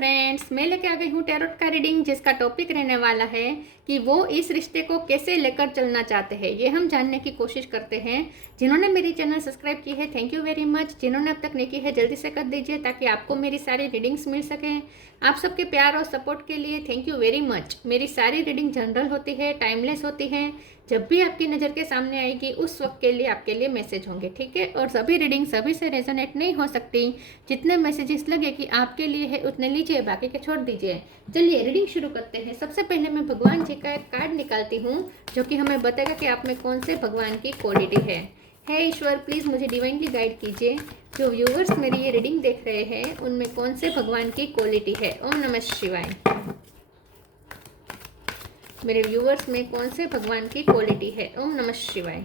Friends, मैं लेके आ गई हूँ टैरोट का रीडिंग जिसका टॉपिक रहने वाला है कि वो इस रिश्ते को कैसे लेकर चलना चाहते हैं। ये हम जानने की कोशिश करते हैं। जिन्होंने मेरी चैनल सब्सक्राइब की है थैंक यू वेरी मच। जिन्होंने अब तक नहीं की है जल्दी से कर दीजिए ताकि आपको मेरी सारी रीडिंग्स मिल सकें। आप सबके प्यार और सपोर्ट के लिए थैंक यू वेरी मच। मेरी सारी रीडिंग जनरल होती है, टाइमलेस होती है। जब भी आपकी नज़र के सामने आएगी उस वक्त के लिए आपके लिए मैसेज होंगे, ठीक है। और सभी रीडिंग सभी से रेजोनेट नहीं हो सकती। जितने मैसेजेस लगे कि आपके लिए है उतने लीजिए, बाकी के छोड़ दीजिए। चलिए रीडिंग शुरू करते हैं। सबसे पहले मैं भगवान जी का एक कार्ड निकालती हूँ जो कि हमें बताएगा कि आप में कौन से भगवान की क्वालिटी है। हे ईश्वर, प्लीज़ मुझे डिवाइनली गाइड कीजिए। जो व्यूवर्स मेरी ये रीडिंग देख रहे हैं उनमें कौन से भगवान की क्वालिटी है। ओम नमः शिवाय। मेरे व्यूवर्स में कौन से भगवान की क्वालिटी है। ओम नमः शिवाय।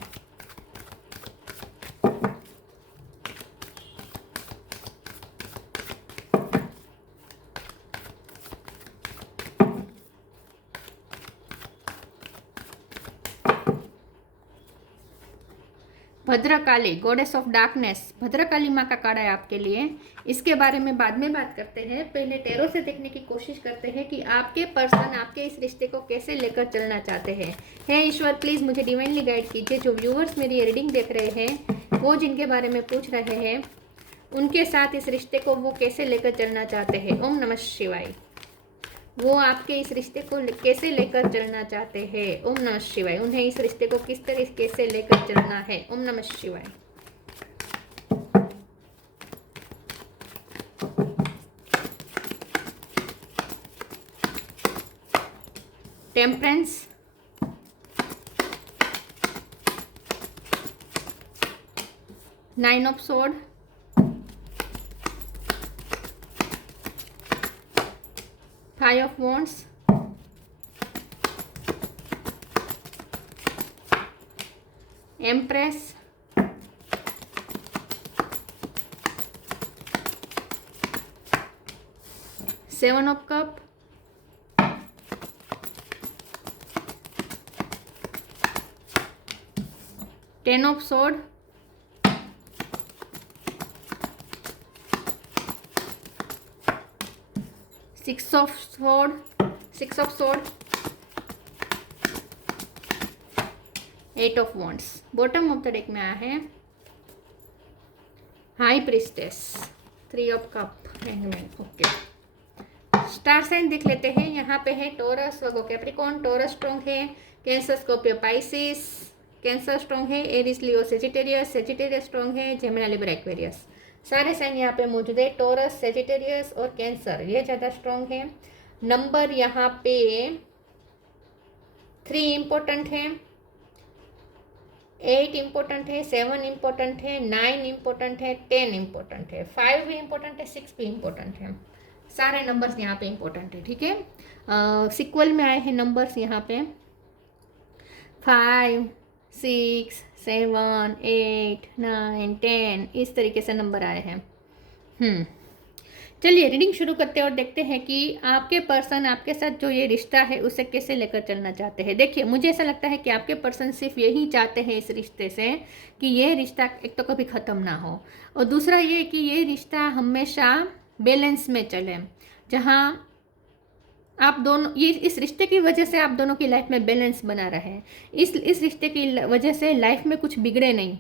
Bhadrakali, goddess of darkness, Bhadrakali माँ का कार्ड है आपके लिए। इसके बारे में बाद में बात करते हैं। पहले टैरो से देखने की कोशिश करते हैं कि आपके पर्सन आपके इस रिश्ते को कैसे लेकर चलना चाहते हैं। हे ईश्वर, प्लीज़ मुझे डिवाइनली गाइड कीजिए। जो व्यूअर्स मेरी रीडिंग देख रहे हैं वो जिनके बारे में पूछ रहे हैं उनके साथ इस रिश्ते को वो कैसे लेकर चलना चाहते हैं। ओम नमः शिवाय। वो आपके इस रिश्ते को कैसे लेकर चलना चाहते हैं। ओम नमः शिवाय। उन्हें इस रिश्ते को किस तरीके से लेकर चलना है। ओम नमः शिवाय। Temperance, nine of sword, five of wands, empress, seven of cup, ten of sword, six of sword, eight of wands. Bottom of the deck में आया है high priestess, three of cup, hangman. Okay, star sign देख लेते हैं। यहाँ पे है Taurus, Virgo, Capricorn. Taurus strong है, Cancer, Scorpio, Pisces. Cancer strong है, Aries, Leo, Sagittarius. Sagittarius strong है, जेमिनी, लिब्रा, एक्वेरियस। सारे साइन यहाँ पे मौजूद है। टॉरस, सेजिटेरियस और कैंसर ये ज़्यादा स्ट्रॉन्ग है। नंबर यहाँ पे 3 इम्पोर्टेंट है, 8 इम्पोर्टेंट है, 7 इम्पोर्टेंट है, 9 इम्पोर्टेंट है, 10 इम्पोर्टेंट है, 5 भी इम्पोर्टेंट है, 6 भी इम्पोर्टेंट है। सारे नंबर्स यहाँ पे इम्पोर्टेंट है, ठीक है। सिक्वल में आए हैं नंबर्स यहाँ पे 5, 6, 7, 8, 9, 10 इस तरीके से नंबर आए हैं। चलिए रीडिंग शुरू करते हैं और देखते हैं कि आपके पर्सन आपके साथ जो ये रिश्ता है उसे कैसे लेकर चलना चाहते हैं। देखिए, मुझे ऐसा लगता है कि आपके पर्सन सिर्फ यही चाहते हैं इस रिश्ते से कि ये रिश्ता एक तो कभी ख़त्म ना हो, और दूसरा ये कि ये रिश्ता हमेशा बैलेंस में चले, जहाँ आप दोनों ये इस रिश्ते की वजह से आप दोनों की लाइफ में बैलेंस बना रहे। इस रिश्ते की वजह से लाइफ में कुछ बिगड़े नहीं,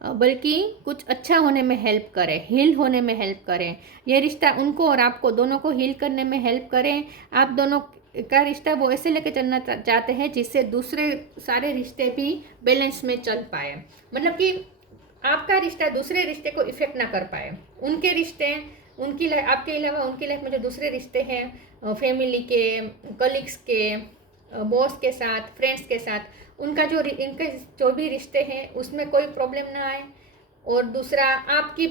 बल्कि कुछ अच्छा होने में हेल्प करे, हील होने में हेल्प करें। ये रिश्ता उनको और आपको दोनों को हील करने में हेल्प करें। आप दोनों का रिश्ता वो ऐसे लेके चलना चाहते हैं जिससे दूसरे सारे रिश्ते भी बैलेंस में चल पाए। मतलब कि आपका रिश्ता दूसरे रिश्ते को इफेक्ट ना कर पाए। उनके रिश्ते उनकी लाइफ, आपके अलावा उनकी लाइफ में जो दूसरे रिश्ते हैं, फैमिली के, कलीग्स के, बॉस के साथ, फ्रेंड्स के साथ, उनका इनके जो भी रिश्ते हैं उसमें कोई प्रॉब्लम ना आए, और दूसरा आपके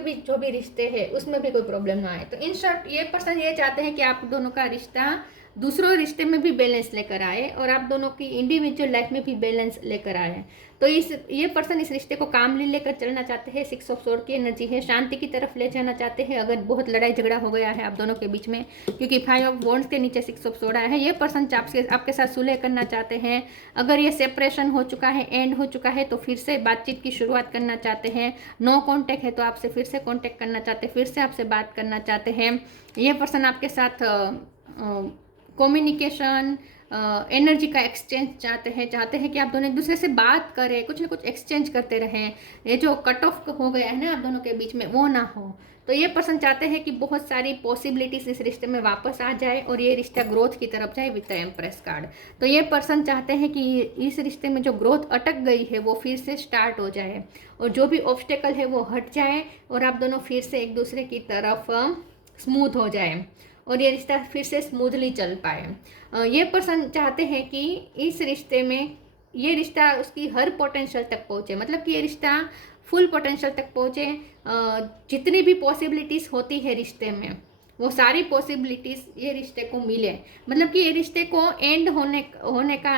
भी जो भी रिश्ते हैं उसमें भी कोई प्रॉब्लम ना आए। तो इन शॉर्ट ये पर्सन ये चाहते हैं कि आप दोनों का रिश्ता दूसरों रिश्ते में भी बैलेंस लेकर आए और आप दोनों की इंडिविजुअल लाइफ में भी बैलेंस लेकर आए। तो ये पर्सन इस रिश्ते को कामली लेकर चलना चाहते हैं। 6 ऑफ सोर्ड की एनर्जी है, शांति की तरफ ले जाना चाहते हैं अगर बहुत लड़ाई झगड़ा हो गया है आप दोनों के बीच में, क्योंकि 5 ऑफ वॉन्ड्स के नीचे 6 ऑफ सोर्ड आया है। ये पर्सन आपके साथ सुलह करना चाहते हैं। अगर ये सेपरेशन हो चुका है, एंड हो चुका है, तो फिर से बातचीत की शुरुआत करना चाहते हैं। नो कॉन्टेक्ट है तो आपसे फिर से कॉन्टेक्ट करना चाहते हैं, फिर से आपसे बात करना चाहते हैं। ये पर्सन आपके साथ कम्युनिकेशन एनर्जी का एक्सचेंज चाहते हैं कि आप दोनों एक दूसरे से बात करें, कुछ ना कुछ एक्सचेंज करते रहें। ये जो कट ऑफ हो गया है ना आप दोनों के बीच में, वो ना हो। तो ये पर्सन चाहते हैं कि बहुत सारी पॉसिबिलिटीज इस रिश्ते में वापस आ जाए और ये रिश्ता ग्रोथ की तरफ जाए विद द एम्प्रेस कार्ड। तो ये पर्सन चाहते हैं कि इस रिश्ते में जो ग्रोथ अटक गई है वो फिर से स्टार्ट हो जाए और जो भी ऑब्स्टेकल है वो हट जाए और आप दोनों फिर से एक दूसरे की तरफ स्मूथ हो जाए और ये रिश्ता फिर से स्मूथली चल पाए। ये पर्सन चाहते हैं कि इस रिश्ते में ये रिश्ता उसकी हर पोटेंशियल तक पहुँचे, मतलब कि ये रिश्ता फुल पोटेंशियल तक पहुँचे। जितनी भी पॉसिबिलिटीज़ होती है रिश्ते में वो सारी पॉसिबिलिटीज़ ये रिश्ते को मिले, मतलब कि ये रिश्ते को एंड होने का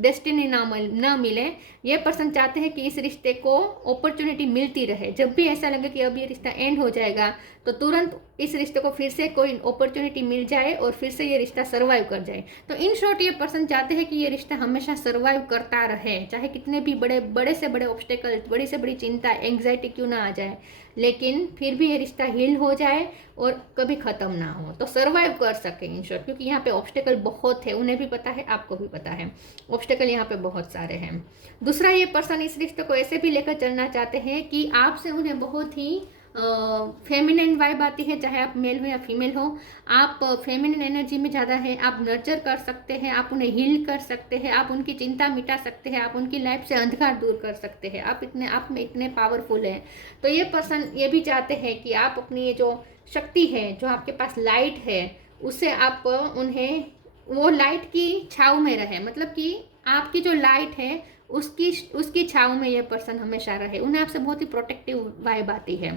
डेस्टिनी ना मिले। ये पर्सन चाहते हैं कि इस रिश्ते को अपॉर्चुनिटी मिलती रहे। जब भी ऐसा लगे कि अब ये रिश्ता एंड हो जाएगा तो तुरंत इस रिश्ते को फिर से कोई अपॉर्चुनिटी मिल जाए और फिर से ये रिश्ता सर्वाइव कर जाए। तो इन शॉर्ट ये पर्सन चाहते हैं कि ये रिश्ता हमेशा सर्वाइव करता रहे, चाहे कितने भी बड़े से बड़े ऑब्स्टेकल, बड़ी से बड़ी चिंता, एंग्जाइटी क्यों ना आ जाए, लेकिन फिर भी ये रिश्ता हील हो जाए और कभी ख़त्म ना हो, तो सर्वाइव कर सके इन शॉर्ट। क्योंकि यहाँ पे ऑब्स्टेकल बहुत है, उन्हें भी पता है, आपको भी पता है, ऑब्स्टेकल यहाँ पे बहुत सारे हैं। दूसरा, ये पर्सन इस रिश्ते को ऐसे भी लेकर चलना चाहते हैं कि आपसे उन्हें बहुत ही फेमिनिन वाइब आती है, चाहे आप मेल हो या फीमेल हो। आप फेमिनिन एनर्जी में ज़्यादा है, आप नर्चर कर सकते हैं, आप उन्हें हील कर सकते हैं, आप उनकी चिंता मिटा सकते हैं, आप उनकी लाइफ से अंधकार दूर कर सकते हैं। आप में इतने पावरफुल हैं। तो ये पर्सन ये भी चाहते हैं कि आप अपनी ये जो शक्ति है, जो आपके पास लाइट है, उससे आप उन्हें वो लाइट की छाव में रहे, मतलब कि आपकी जो लाइट है उसकी छाव में ये पर्सन हमेशा रहे। उन्हें आपसे बहुत ही प्रोटेक्टिव वाइब आती है।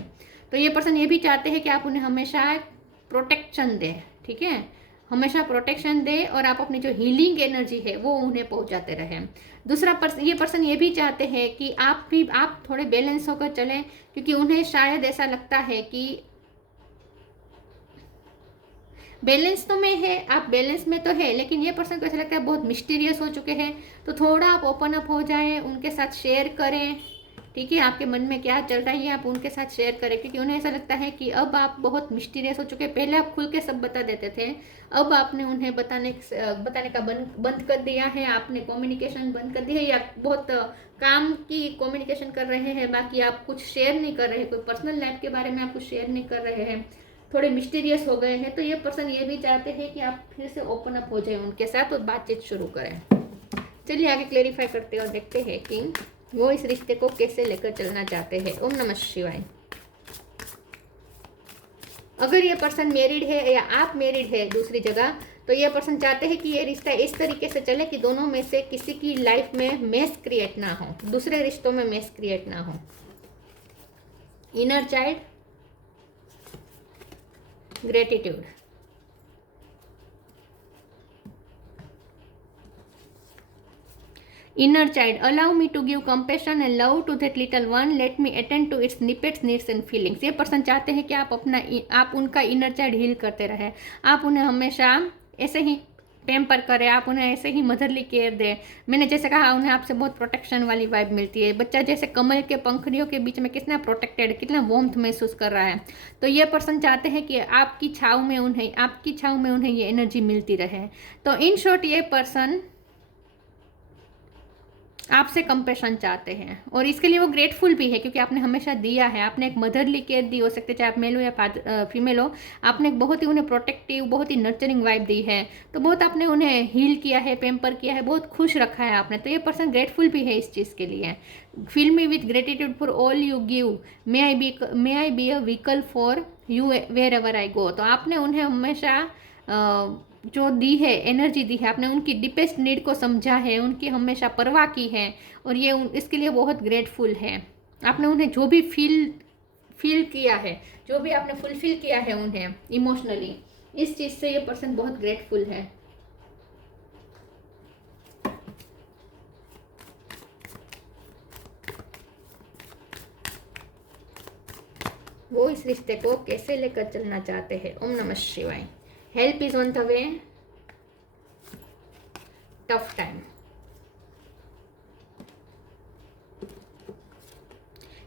तो ये पर्सन ये भी चाहते हैं कि आप उन्हें हमेशा प्रोटेक्शन दें, ठीक है, हमेशा प्रोटेक्शन दें और आप अपनी जो हीलिंग एनर्जी है वो उन्हें पहुंचाते रहें। दूसरा ये पर्सन ये भी चाहते हैं कि आप थोड़े बैलेंस होकर चलें, क्योंकि उन्हें शायद ऐसा लगता है कि बैलेंस तो में है, आप बैलेंस में तो है, लेकिन ये पर्सन को ऐसा लगता है बहुत मिस्टीरियस हो चुके हैं। तो थोड़ा आप ओपन अप हो जाएं, उनके साथ शेयर करें, ठीक है, आपके मन में क्या चल रहा है आप उनके साथ शेयर करें, क्योंकि उन्हें ऐसा लगता है कि अब आप बहुत मिस्टीरियस हो चुके हैं। पहले आप खुल के सब बता देते थे, अब आपने उन्हें बताने का बंद कर दिया है, आपने कम्युनिकेशन बंद कर दी है, या बहुत काम की कम्युनिकेशन कर रहे हैं, बाकी आप कुछ शेयर नहीं कर रहे, कोई पर्सनल लाइफ के बारे में आप कुछ शेयर नहीं कर रहे हैं, थोड़े मिस्टीरियस हो गए हैं। तो ये पर्सन ये भी चाहते हैं कि आप फिर से ओपन अप हो जाए उनके साथ और बातचीत शुरू करें। चलिए आगे क्लेरिफाई करते हैं और देखते हैं कि वो इस रिश्ते को कैसे लेकर चलना चाहते हैं। ओम नमः शिवाय। अगर ये पर्सन मैरिड है या आप मैरिड है दूसरी जगह, तो ये पर्सन चाहते हैं कि ये रिश्ता इस तरीके से चले कि दोनों में से किसी की लाइफ में मेस क्रिएट ना हो, दूसरे रिश्तों में मेस क्रिएट ना हो। Inner child, gratitude, inner child, allow me to give compassion and love to that little one, let me attend to its snippets, needs and feelings। ये पर्सन चाहते हैं कि आप उनका इनर चाइल्ड हील करते रहे, आप उन्हें हमेशा ऐसे ही पैम्पर करें, आप उन्हें ऐसे ही मदरली केयर दें। मैंने जैसे कहा, उन्हें आपसे बहुत प्रोटेक्शन वाली वाइब मिलती है। बच्चा जैसे कमल के पंखुड़ियों के बीच में कितना प्रोटेक्टेड, कितना वार्मथ महसूस कर रहा है। तो ये पर्सन चाहते हैं कि आपकी छाव में उन्हें ये एनर्जी मिलती रहे। तो इन शॉर्ट ये पर्सन आपसे कंपेशन चाहते हैं और इसके लिए वो ग्रेटफुल भी है, क्योंकि आपने हमेशा दिया है, आपने एक मदरली केयर दी, हो सकते चाहे आप मेल हो या फीमेल हो, आपने एक बहुत ही उन्हें प्रोटेक्टिव, बहुत ही नर्चरिंग वाइब दी है। तो बहुत आपने उन्हें हील किया है, पेम्पर किया है, बहुत खुश रखा है आपने। तो ये पर्सन ग्रेटफुल भी है इस चीज़ के लिए। Feel me with gratitude for all you give, may I be a vehicle for you wherever I go. तो आपने उन्हें हमेशा जो दी है, एनर्जी दी है, आपने उनकी डीपेस्ट नीड को समझा है, उनकी हमेशा परवाह की है और ये इसके लिए बहुत ग्रेटफुल है। आपने उन्हें जो भी फील किया है, जो भी आपने फुलफिल किया है उन्हें इमोशनली, इस चीज़ से ये पर्सन बहुत ग्रेटफुल है। वो इस रिश्ते को कैसे लेकर चलना चाहते हैं। ओम नमः शिवाय। Help is on the way, tough time.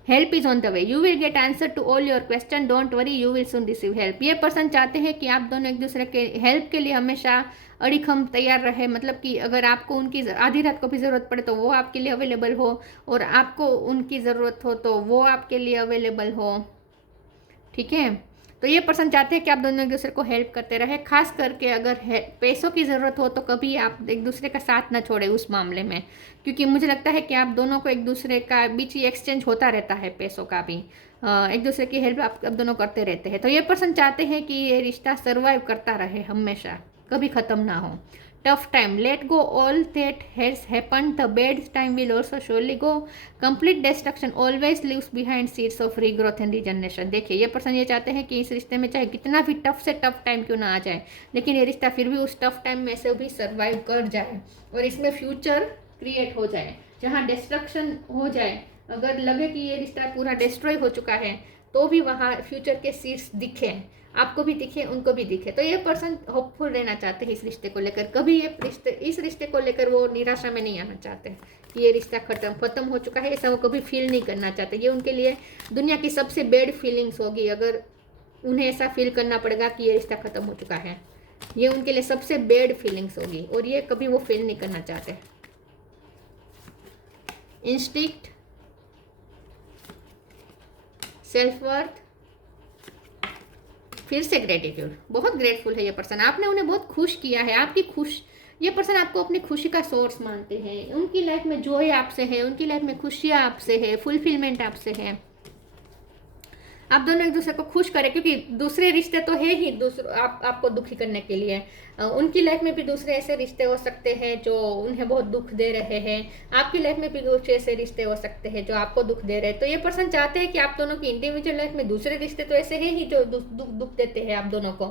Help is on the way, you will get answer to all your question, don't worry, you will soon receive help. ये पर्सन चाहते हैं कि आप दोनों एक दूसरे के हेल्प के लिए हमेशा अड़ीखम तैयार रहे। मतलब कि अगर आपको उनकी आधी रात को भी ज़रूरत पड़े तो वो आपके लिए अवेलेबल हो, और आपको उनकी ज़रूरत हो तो वो आपके लिए अवेलेबल हो। ठीक है, तो ये पर्सन चाहते हैं कि आप दोनों एक दूसरे को हेल्प करते रहे। खास करके अगर पैसों की ज़रूरत हो तो कभी आप एक दूसरे का साथ ना छोड़े उस मामले में, क्योंकि मुझे लगता है कि आप दोनों को एक दूसरे का बीच ही एक्सचेंज होता रहता है पैसों का भी। एक दूसरे की हेल्प आप दोनों करते रहते हैं। तो ये पर्सन चाहते हैं कि ये रिश्ता सर्वाइव करता रहे, हमेशा कभी ख़त्म ना हो। Tough time, let go all that has happened, the bad time will also surely go, complete destruction always leaves behind seeds of regrowth and regeneration. देखिए, ये पर्सन ये चाहते हैं कि इस रिश्ते में चाहे कितना भी टफ से टफ टाइम क्यों ना आ जाए, लेकिन ये रिश्ता फिर भी उस टफ टाइम में से भी सर्वाइव कर जाए और इसमें फ्यूचर क्रिएट हो जाए। जहाँ डिस्ट्रक्शन हो जाए, अगर लगे कि ये रिश्ता पूरा डिस्ट्रॉय हो चुका है, तो भी वहाँ फ्यूचर के सीड्स दिखे, आपको भी दिखे, उनको भी दिखे। तो ये पर्सन होपफुल रहना चाहते हैं इस रिश्ते को लेकर। कभी इस रिश्ते को लेकर वो निराशा में नहीं आना चाहते कि ये रिश्ता खत्म हो चुका है, ऐसा वो कभी फील नहीं करना चाहते। ये उनके लिए दुनिया की सबसे बैड फीलिंग्स होगी अगर उन्हें ऐसा फील करना पड़ेगा कि ये रिश्ता खत्म हो चुका है। ये उनके लिए सबसे बैड फीलिंग्स होगी और ये कभी वो फील नहीं करना चाहते। इंस्टिंक्ट, सेल्फ वर्थ, फिर से ग्रेटिट्यूड। बहुत ग्रेटफुल है ये पर्सन, आपने उन्हें बहुत खुश किया है। ये पर्सन आपको अपनी खुशी का सोर्स मानते हैं। उनकी लाइफ में जॉय आपसे है, उनकी लाइफ में खुशियाँ आपसे है, फुलफिलमेंट आपसे है। आप दोनों एक दूसरे को खुश करें, क्योंकि दूसरे रिश्ते तो है ही आपको दुखी करने के लिए। उनकी लाइफ में भी दूसरे ऐसे रिश्ते हो सकते हैं जो उन्हें बहुत दुख दे रहे हैं, आपकी लाइफ में भी कुछ ऐसे रिश्ते हो सकते हैं जो आपको दुख दे रहे हैं। तो ये पर्सन चाहते हैं कि आप दोनों की इंडिविजुअल लाइफ में दूसरे रिश्ते तो ऐसे हैं ही जो दुख देते हैं आप दोनों को।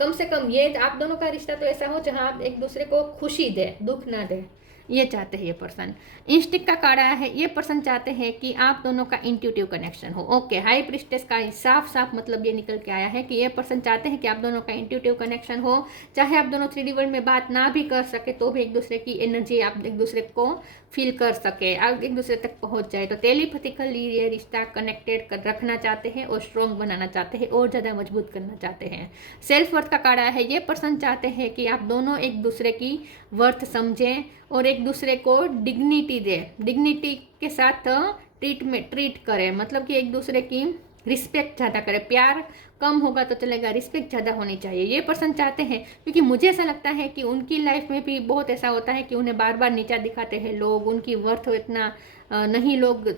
कम से कम ये आप दोनों का रिश्ता तो ऐसा हो जहाँ आप एक दूसरे को खुशी दे, दुख ना दे, ये चाहते हैं ये पर्सन। इंस्टिंक्ट का कार्ड आया है, ये पर्सन चाहते हैं कि आप दोनों का इंट्यूटिव कनेक्शन हो। ओके, हाई प्रिस्टेस का साफ मतलब ये निकल के आया है कि ये पर्सन चाहते हैं कि आप दोनों का इंट्यूटिव कनेक्शन हो। चाहे आप दोनों 3D वर्ल्ड में बात ना भी कर सके तो भी एक दूसरे की एनर्जी आप एक दूसरे को फील कर सके, आप एक दूसरे तक पहुंच जाए। तो टेलीपैथिकली ये रिश्ता कनेक्टेड कर रखना चाहते हैं और स्ट्रॉन्ग बनाना चाहते हैं और ज़्यादा मजबूत करना चाहते हैं। सेल्फ वर्थ का कार्ड आया है, ये पर्सन चाहते हैं कि आप दोनों एक दूसरे की वर्थ समझें और एक दूसरे को डिग्निटी दे, डिग्निटी के साथ ट्रीट करें। मतलब कि एक दूसरे की रिस्पेक्ट ज़्यादा करें। प्यार कम होगा तो चलेगा, रिस्पेक्ट ज़्यादा होनी चाहिए, ये पर्सन चाहते हैं। क्योंकि मुझे ऐसा लगता है कि उनकी लाइफ में भी बहुत ऐसा होता है कि उन्हें बार बार नीचा दिखाते हैं लोग, उनकी वर्थ इतना नहीं लोग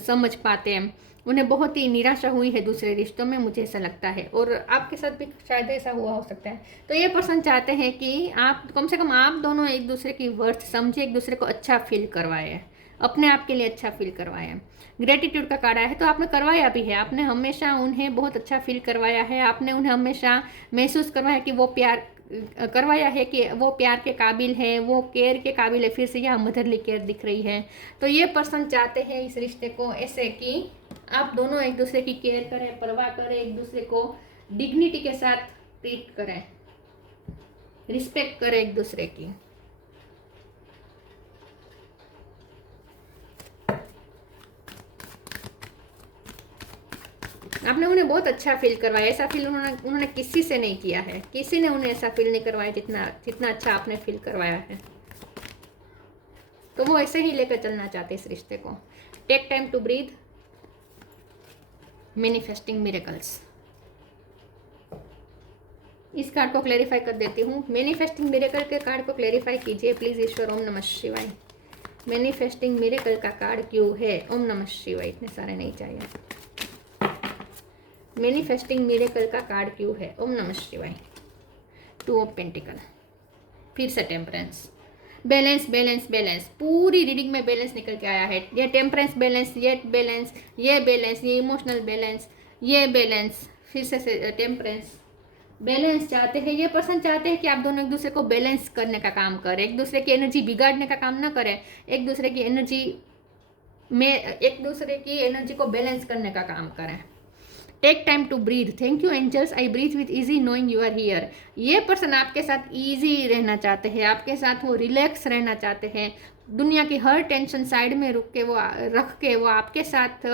समझ पाते हैं। उन्हें बहुत ही निराशा हुई है दूसरे रिश्तों में, मुझे ऐसा लगता है, और आपके साथ भी शायद ऐसा हुआ हो सकता है। तो ये पर्सन चाहते हैं कि आप कम से कम आप दोनों एक दूसरे की वर्थ समझे, एक दूसरे को अच्छा फील करवाए, अपने आप के लिए अच्छा फील करवाया। ग्रेटिट्यूड का कार्ड आया है, तो आपने करवाया भी है। आपने हमेशा उन्हें बहुत अच्छा फील करवाया है, आपने उन्हें हमेशा महसूस करवाया कि वो प्यार करवाया है, कि वो प्यार के काबिल है, वो केयर के काबिल है। फिर से यहाँ मदरली केयर दिख रही है। तो ये पर्सन चाहते हैं इस रिश्ते को ऐसे कि आप दोनों एक दूसरे की केयर करें, परवाह करें, एक दूसरे को डिग्निटी के साथ ट्रीट करें, रिस्पेक्ट करें एक दूसरे की। आपने उन्हें बहुत अच्छा फील करवाया, ऐसा फील उन्होंने किसी से नहीं किया है, किसी ने उन्हें ऐसा फील नहीं करवाया जितना अच्छा आपने फील करवाया है। तो वो ऐसे ही लेकर चलना चाहते इस रिश्ते को। Take time to breathe, manifesting miracles. इस कार्ड को क्लैरिफाई कर देती हूँ। मैनिफेस्टिंग मिरेकल के कार्ड को क्लैरिफाई कीजिए प्लीज ईश्वर। ओम नमः शिवाय। मैनिफेस्टिंग मिरेकल का कार्ड क्यों है? ओम नमः शिवाय। इतने सारे नहीं चाहिए। मैनिफेस्टिंग मिरेकल का कार्ड क्यों है? ओम नमः शिवाय। 2 ऑफ पेंटिकल, फिर से टेम्परेंस, बैलेंस बैलेंस बैलेंस। पूरी रीडिंग में बैलेंस निकल के आया है। ये टेम्परेंस बैलेंस, ये बैलेंस, ये बैलेंस, ये इमोशनल बैलेंस, ये बैलेंस, फिर से टेम्परेंस, बैलेंस चाहते हैं। ये पर्सन चाहते हैं कि आप दोनों एक दूसरे को बैलेंस करने का काम करें, एक दूसरे की एनर्जी बिगाड़ने का काम ना करें, एक दूसरे की एनर्जी को बैलेंस करने का काम करें। Take time to breathe, thank you angels, I breathe with ease knowing you are here. ये पर्सन आपके साथ ईजी रहना चाहते हैं, आपके साथ वो रिलैक्स रहना चाहते हैं, दुनिया की हर टेंशन साइड में रख के वो आपके साथ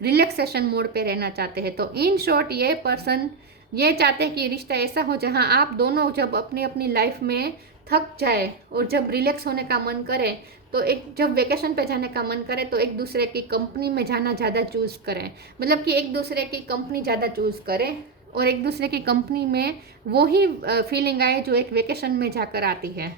रिलैक्सेशन मोड पे रहना चाहते हैं। तो इन शॉर्ट ये पर्सन ये चाहते हैं कि रिश्ता ऐसा हो जहां आप दोनों जब अपनी अपनी लाइफ में थक जाए और जब रिलैक्स होने का मन करे, तो जब वेकेशन पे जाने का मन करे तो एक दूसरे की कंपनी में जाना ज़्यादा चूज़ करें। मतलब कि एक दूसरे की कंपनी ज़्यादा चूज़ करें और एक दूसरे की कंपनी में वो ही फीलिंग आए जो एक वेकेशन में जाकर आती है।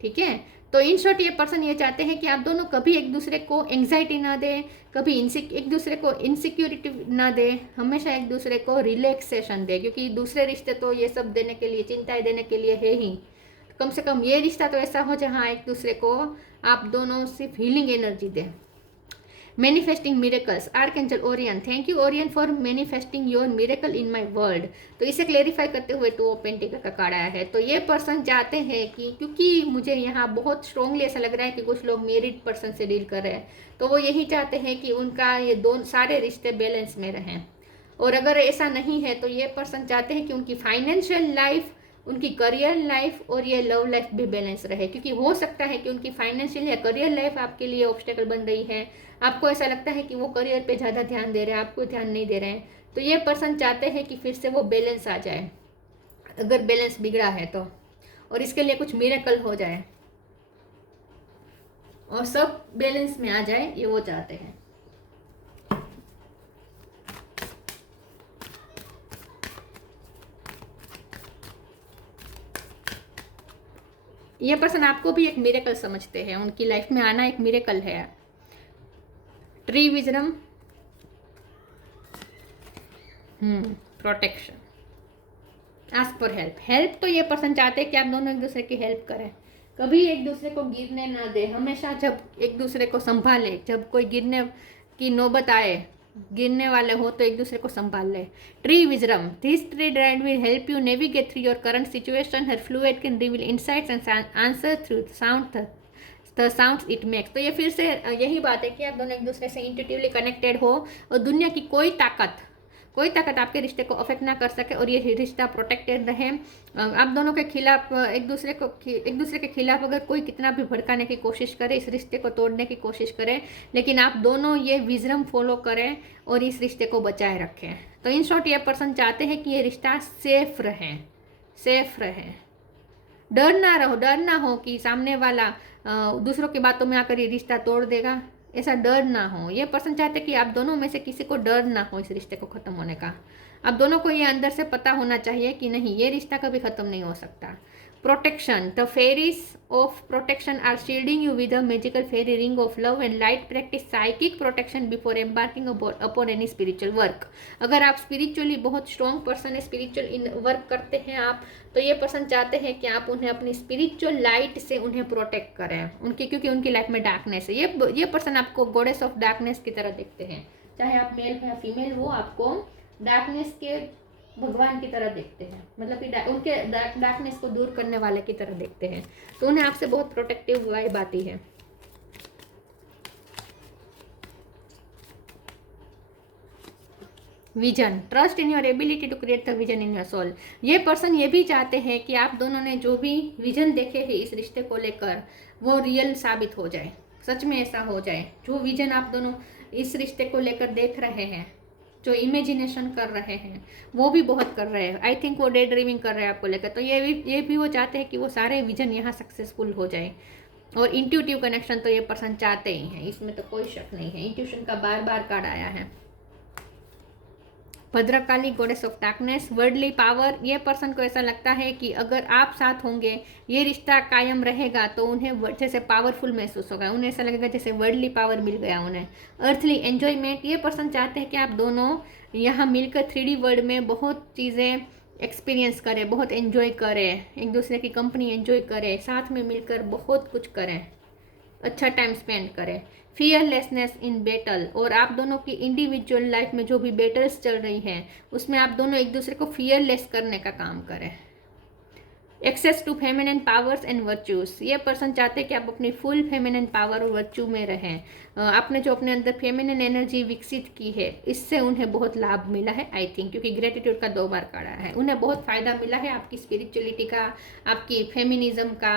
ठीक है, तो इन शॉर्ट ये पर्सन ये चाहते हैं कि आप दोनों कभी एक दूसरे को एंग्जाइटी ना दें, कभी एक दूसरे को इनसिक्योरिटी ना दें, हमेशा एक दूसरे को रिलैक्सेशन दें, क्योंकि दूसरे रिश्ते तो ये सब देने के लिए, चिंताएं देने के लिए है ही। कम से कम ये रिश्ता तो ऐसा हो जहाँ एक दूसरे को आप दोनों सिर्फ हीलिंग एनर्जी दें। Manifesting miracles, archangel Orion, thank you Orion for manifesting your miracle in my world. तो इसे क्लेरिफाई करते हुए 2 ऑफ पेंटिकल का कार्ड आया है। तो ये पर्सन चाहते हैं कि, क्योंकि मुझे यहाँ बहुत स्ट्रांगली ऐसा लग रहा है कि कुछ लोग मैरिड पर्सन से डील कर रहे हैं, तो वो यही चाहते हैं कि उनका ये दोनों सारे रिश्ते बैलेंस में रहें। और अगर ऐसा नहीं है तो ये पर्सन चाहते हैं कि उनकी फाइनेंशियल लाइफ, उनकी करियर लाइफ और ये लव लाइफ भी बैलेंस रहे, क्योंकि हो सकता है कि उनकी फाइनेंशियल या करियर लाइफ आपके लिए ऑब्स्टेकल बन रही है, आपको ऐसा लगता है कि वो करियर पे ज़्यादा ध्यान दे रहे हैं, आपको ध्यान नहीं दे रहे हैं। तो ये पर्सन चाहते हैं कि फिर से वो बैलेंस आ जाए, अगर बैलेंस बिगड़ा है तो, और इसके लिए कुछ मिरेकल हो जाए और सब बैलेंस में आ जाए, ये वो चाहते हैं। ये पर्सन आपको भी एक मिरेकल समझते हैं, उनकी लाइफ में आना एक मिरेकल है। Tree wisdom, protection, ask for help. Help तो ये पर्सन चाहते हैं कि आप दोनों एक दूसरे की हेल्प करें, कभी एक दूसरे को गिरने ना दे, हमेशा जब एक दूसरे को संभाले, जब कोई गिरने की नौबत आए, गिरने वाले हो तो एक दूसरे को संभाल ले। Tree wisdom, this tree dried will help you navigate through your current situation, her fluid can reveal insights and answer through the sounds it makes. तो ये फिर से यही बात है कि आप दोनों एक दूसरे से इंट्यूटिवली कनेक्टेड हो और दुनिया की कोई ताकत आपके रिश्ते को अफेक्ट ना कर सके और ये रिश्ता प्रोटेक्टेड रहे। आप दोनों के खिलाफ एक दूसरे के खिलाफ अगर कोई कितना भी भड़काने की कोशिश करे, इस रिश्ते को तोड़ने की कोशिश करे, लेकिन आप दोनों ये विजडम फॉलो करें और इस रिश्ते को बचाए रखें। तो इन शॉर्ट ये पर्सन चाहते हैं कि ये रिश्ता सेफ रहे। डर ना हो कि सामने वाला दूसरों की बातों में आकर ये रिश्ता तोड़ देगा, ऐसा डर ना हो। ये पर्सन चाहते कि आप दोनों में से किसी को डर ना हो इस रिश्ते को ख़त्म होने का। आप दोनों को ये अंदर से पता होना चाहिए कि नहीं, ये रिश्ता कभी ख़त्म नहीं हो सकता। Protection, the fairies of protection are shielding you with a magical fairy ring of love and light. Practice psychic protection before embarking upon any spiritual work. अगर आप स्पिरिचुअली बहुत स्ट्रॉन्ग पर्सन है, स्पिरिचुअल इन वर्क करते हैं आप, तो ये person चाहते हैं कि आप उन्हें अपनी स्पिरिचुअल लाइट से उन्हें प्रोटेक्ट करें, क्योंकि उनकी लाइफ में डार्कनेस है। ये पर्सन आपको गॉडेस ऑफ डार्कनेस की तरह देखते हैं, चाहे आप मेल या फीमेल हो, आपको डार्कनेस के भगवान की तरह देखते हैं, मतलब कि उनके डार्कनेस को दूर करने वाले की तरह देखते हैं। तो उन्हें आपसे बहुत प्रोटेक्टिव वाइब आती है। Vision, trust in your ability to create the vision in your soul. ये पर्सन ये भी चाहते हैं कि आप दोनों ने जो भी विजन देखे हैं इस रिश्ते को लेकर, वो रियल साबित हो जाए, सच में ऐसा हो जाए। जो विजन आप दोनों इस रिश्ते को लेकर देख रहे हैं, जो इमेजिनेशन कर रहे हैं, वो भी बहुत कर रहे हैं। आई थिंक वो डे ड्रीमिंग कर रहे हैं आपको लेकर। तो ये भी वो चाहते हैं कि वो सारे विजन यहाँ सक्सेसफुल हो जाए। और इंट्यूटिव कनेक्शन तो ये पर्सन चाहते ही हैं, इसमें तो कोई शक नहीं है। इंट्यूशन का बार बार कार्ड आया है। Bhadrakali, goddess of darkness, worldly power. ये पर्सन को ऐसा लगता है कि अगर आप साथ होंगे, ये रिश्ता कायम रहेगा, तो उन्हें जैसे पावरफुल महसूस होगा, उन्हें ऐसा लगेगा जैसे वर्ल्डली पावर मिल गया उन्हें। अर्थली एन्जॉयमेंट, ये पर्सन चाहते हैं कि आप दोनों यहाँ मिलकर 3D वर्ल्ड में बहुत चीज़ें एक्सपीरियंस करें, बहुत एंजॉय करें, एक दूसरे की कंपनी एंजॉय करें, साथ में मिलकर बहुत कुछ करें, अच्छा टाइम स्पेंड करें। फियरलेसनेस इन बैटल, और आप दोनों की इंडिविजुअल लाइफ में जो भी बैटल्स चल रही हैं उसमें आप दोनों एक दूसरे को फियरलेस करने का काम करें। Access to feminine powers and virtues, ये पर्सन चाहते हैं कि आप अपनी फुल फेमिनिन पावर और वर्च्यू में रहें। आपने जो अपने अंदर फेमिनिन एनर्जी विकसित की है इससे उन्हें बहुत लाभ मिला है आई थिंक, क्योंकि ग्रेटिट्यूड का 2 बार काढ़ा है। उन्हें बहुत फ़ायदा मिला है आपकी स्पिरिचुअलिटी का, आपकी फेमिनिज्म का।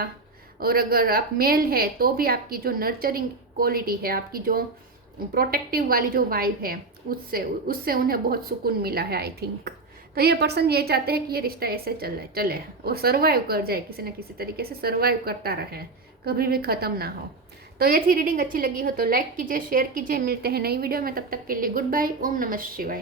और अगर आप मेल है तो भी आपकी जो नर्चरिंग क्वालिटी है, आपकी जो प्रोटेक्टिव वाली जो वाइब है उससे उससे उन्हें बहुत सुकून मिला है आई थिंक। तो ये पर्सन ये चाहते हैं कि ये रिश्ता ऐसे चले और सर्वाइव कर जाए, किसी न किसी तरीके से सर्वाइव करता रहे, कभी भी ख़त्म ना हो। तो ये थी रीडिंग, अच्छी लगी हो तो लाइक कीजिए, शेयर कीजिए। मिलते हैं नई वीडियो में, तब तक के लिए गुड बाय। ओम नमः शिवाय।